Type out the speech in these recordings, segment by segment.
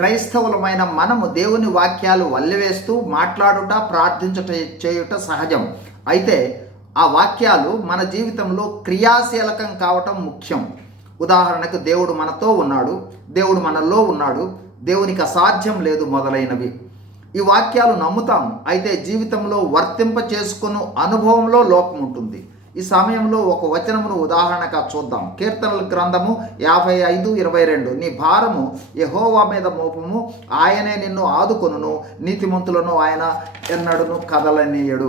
క్రైస్తవులమైన మనము దేవుని వాక్యాలు వల్లివేస్తూ మాట్లాడుట, ప్రార్థించుట చేయుట సహజం. అయితే ఆ వాక్యాలు మన జీవితంలో క్రియాశీలకం కావటం ముఖ్యం. ఉదాహరణకు దేవుడు మనతో ఉన్నాడు, దేవుడు మనలో ఉన్నాడు, దేవునికి అసాధ్యం లేదు మొదలైనవి. ఈ వాక్యాలు నమ్ముతాం, అయితే జీవితంలో వర్తింప చేసుకుని అనుభవంలో లోపం ఉంటుంది. ఈ సమయంలో ఒక వచనమును ఉదాహరణగా చూద్దాం. కీర్తనల గ్రంథము 55:22. నీ భారము యెహోవా మీద మోపము, ఆయనే నిన్ను ఆదుకొనును, నీతిమంతులను ఆయన ఎన్నడును కదలనీయడు.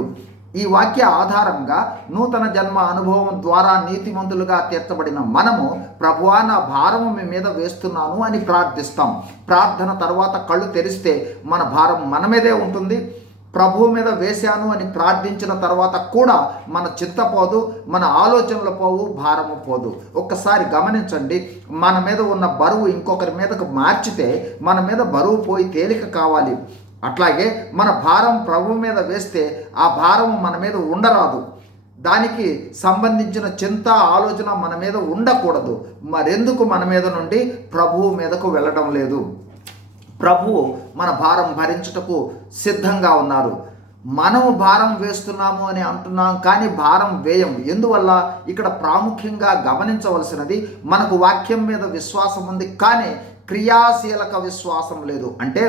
ఈ వాక్య ఆధారంగా నూతన జన్మ అనుభవం ద్వారా నీతిమంతులుగా తీర్చబడిన మనము, ప్రభువా నా భారము మీ మీద వేస్తున్నాను అని ప్రార్థిస్తాం. ప్రార్థన తర్వాత కళ్ళు తెరిస్తే మన భారం మన మీదే ఉంటుంది. ప్రభువు మీద వేశాను అని ప్రార్థించిన తర్వాత కూడా మన చింత పోదు, మన ఆలోచనలు పోవు, భారము పోదు. ఒక్కసారి గమనించండి, మన మీద ఉన్న బరువు ఇంకొకరి మీదకు మార్చితే మన మీద బరువు పోయి తేలిక కావాలి. అట్లాగే మన భారం ప్రభువు మీద వేస్తే ఆ భారం మన మీద ఉండరాదు. దానికి సంబంధించిన చింత, ఆలోచన మన మీద ఉండకూడదు. మరెందుకు మన మీద నుండి ప్రభువు మీదకు వెళ్ళడం లేదు? ప్రభువు మన భారం భరించుటకు సిద్ధంగా ఉన్నారు. మనము భారం వేస్తున్నాము అని అంటున్నాం, కానీ భారం వేయం. ఎందువల్ల? ఇక్కడ ప్రాముఖ్యంగా గమనించవలసినది, మనకు వాక్యం మీద విశ్వాసం ఉంది, కానీ క్రియాశీలక విశ్వాసం లేదు. అంటే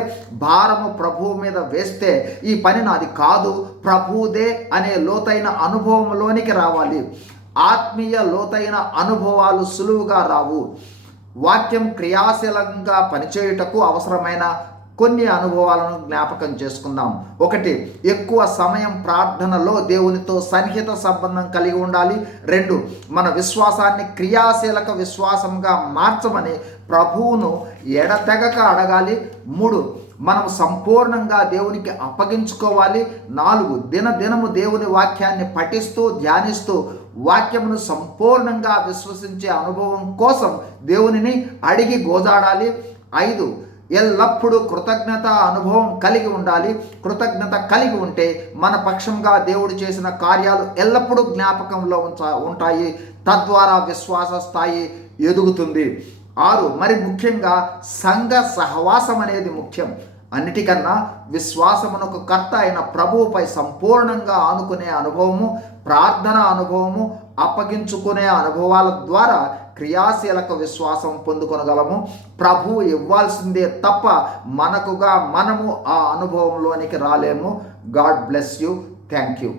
భారము ప్రభువు మీద వేస్తే ఈ పని నాది కాదు, ప్రభువుదే అనే లోతైన అనుభవంలోనికి రావాలి. ఆత్మీయ లోతైన అనుభవాలు సులువుగా రావు. వాక్యం క్రియాశీలంగా పనిచేయుటకు అవసరమైన కొన్ని అనుభవాలను జ్ఞాపకం చేసుకుందాం. 1, ఎక్కువ సమయం ప్రార్థనలో దేవునితో సన్నిహిత సంబంధం కలిగి ఉండాలి. 2, మన విశ్వాసాన్ని క్రియాశీలక విశ్వాసంగా మార్చమని ప్రభువును ఎడతెగక అడగాలి. 3, మనం సంపూర్ణంగా దేవునికి అప్పగించుకోవాలి. 4, దినదినము దేవుని వాక్యాన్ని పఠిస్తూ ధ్యానిస్తూ వాక్యమును సంపూర్ణంగా విశ్వసించే అనుభవం కోసం దేవునిని అడిగి గోజాడాలి. 5, ఎల్లప్పుడూ కృతజ్ఞత అనుభవం కలిగి ఉండాలి. కృతజ్ఞత కలిగి ఉంటే మన పక్షంగా దేవుడు చేసిన కార్యాలు ఎల్లప్పుడూ జ్ఞాపకంలో ఉంటాయి. తద్వారా విశ్వాస స్థాయి ఎదుగుతుంది. 6, మరి ముఖ్యంగా సంఘ సహవాసం అనేది ముఖ్యం. అన్నిటికన్నా విశ్వాసమునకు కర్త అయిన ప్రభువుపై సంపూర్ణంగా ఆనుకునే అనుభవము, ప్రార్థన అనుభవము, అప్పగించుకునే అనుభవాల ద్వారా క్రియాశీలక విశ్వాసం పొందుకొనగలము. ప్రభువు ఇవ్వాల్సిందే తప్ప మనకుగా మనము ఆ అనుభవంలోనికి రాలేము. God bless you. Thank you.